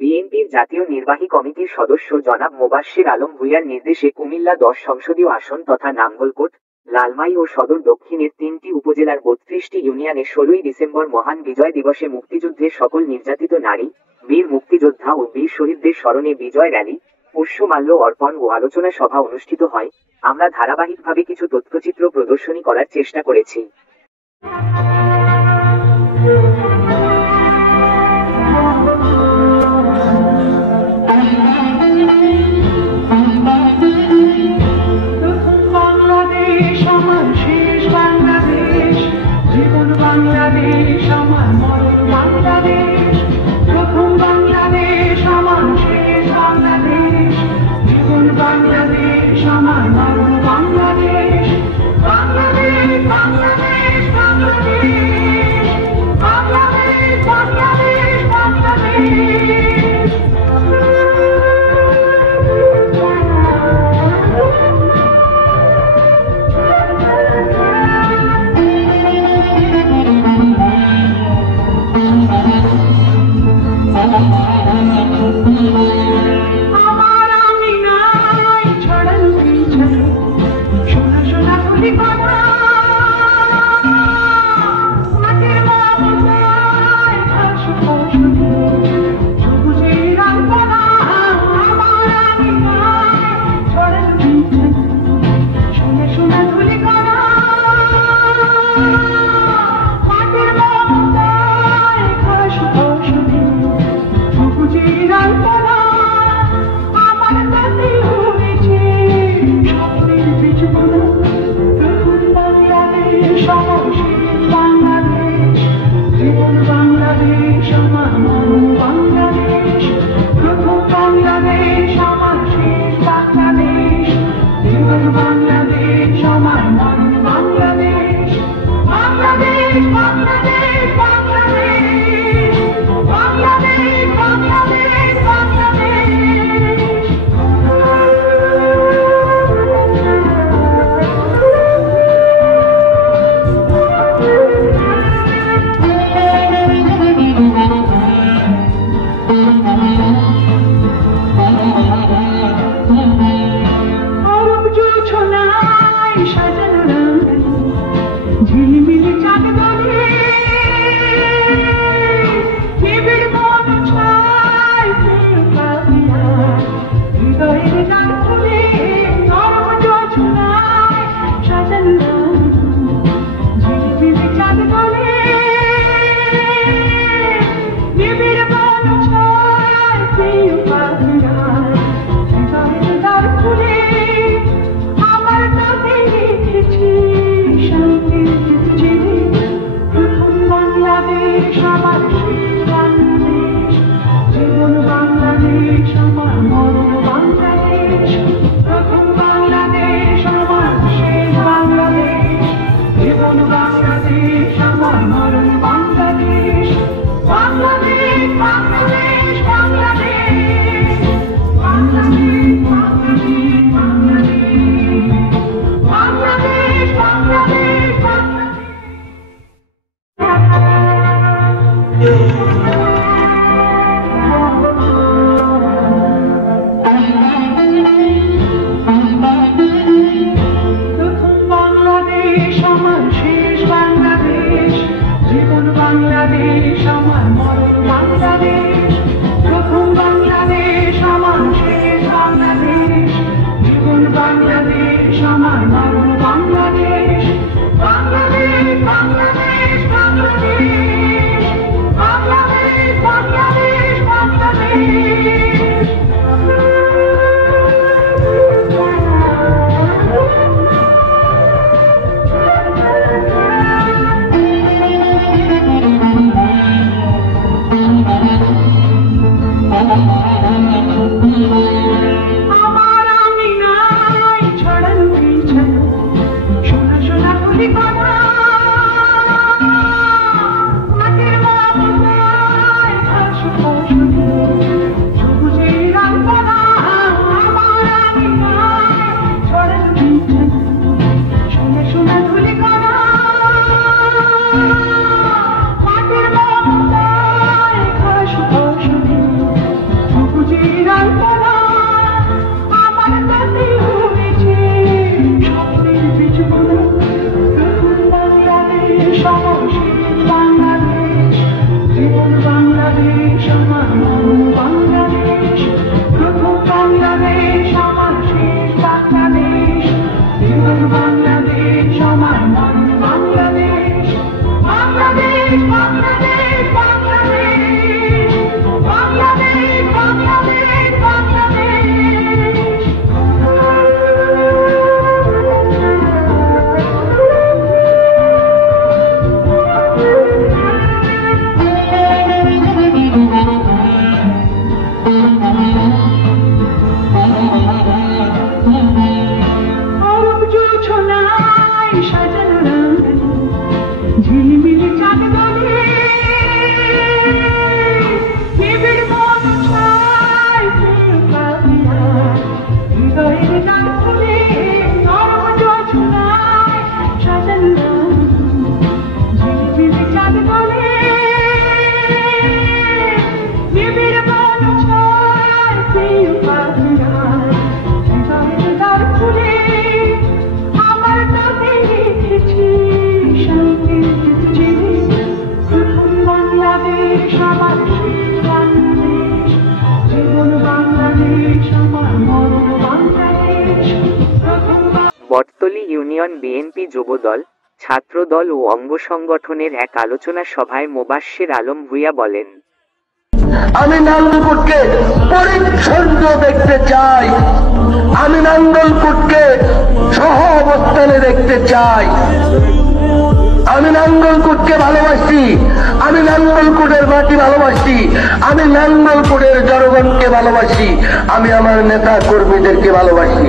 বিএনপির জাতীয় নির্বাহী কমিটির সদস্য জনাব মোবাশ্বের আলম ভূঁইয়ার নির্দেশে কুমিল্লা ১০ সংসদীয় আসন তথা নাঙ্গলকোট, লালমাই ও সদর দক্ষিণের ৩টি উপজেলার ৩২টি ইউনিয়নে ১৬ই ডিসেম্বর মহান বিজয় দিবসে মুক্তিযুদ্ধে সকল নির্যাতিত নারী, বীর মুক্তিযোদ্ধা ও বীর শহীদদের স্মরণে বিজয় র্যালি, পুষ্পমাল্য অর্পণ ও আলোচনা সভা অনুষ্ঠিত হয়। আমরা ধারাবাহিকভাবে কিছু তথ্যচিত্র প্রদর্শনী করার চেষ্টা করেছি। বাংলাদেশ আমার মরণ বাংলাদেশ, প্রথম বাংলাদেশ আমার শেষ বাংলাদেশ, জীবন বাংলাদেশ আমার মরণ বাংলাদেশ, বাংলাদেশ বাংলাদেশ বাংলাদেশ, বাংলাদেশ বাংলাদেশ বাংলাদেশ। আমার আমি নাই ছড়ানো পিছনে সোনা সোনা বলি কথা, মাটির মমতায় ভাসু ভাসু সবুজের আলপনা। আমার আমি নাই ছড়ানো পিছনে সোনা সোনা বলি কথা, মাটির মমতায় ভাসু ভাসু সবুজের আলপনা। বিএনপি যুবদল, ছাত্রদল ও অঙ্গ সংগঠনের এক আলোচনা সভায় মোবাশ্বের আলম ভূঁইয়া বলেন, আমি নাঙ্গলকোটকে পরিচ্ছন্ন দেখতে চাই, আমি নাঙ্গলকোটকে সহ অবস্থানে দেখতে চাই, আমি নাঙ্গলকোটকে ভালোবাসি, আমি নাঙ্গলকোটের মাটি ভালোবাসি, আমি নাঙ্গলকোটের জনগণকে ভালোবাসি, আমি আমার নেতা কর্মীদেরকে ভালোবাসি।